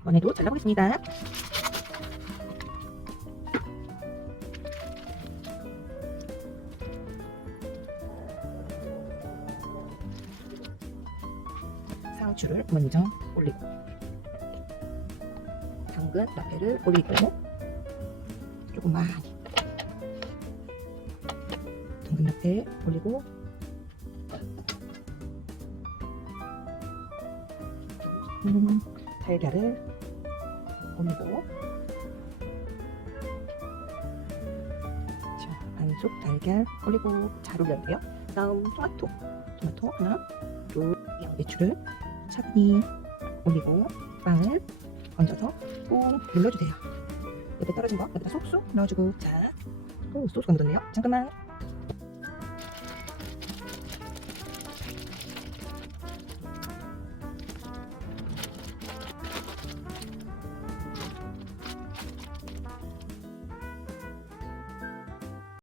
이번에도 잘라보겠습니다. 상추를 먼저 올리고 당근 라페를 올리고 조금 많이 당근 라페 올리고 달걀을 올리고 자, 반숙 달걀 올리고 잘 올려야 돼요. 다음 토마토 하나, 둘, 양배추를 차분히 올리고 빵을 얹어서 꾹 눌러주세요. 옆에 떨어진 거 여기다 쏙쏙 넣어주고 자, 소스가 묻었네요. 잠깐만.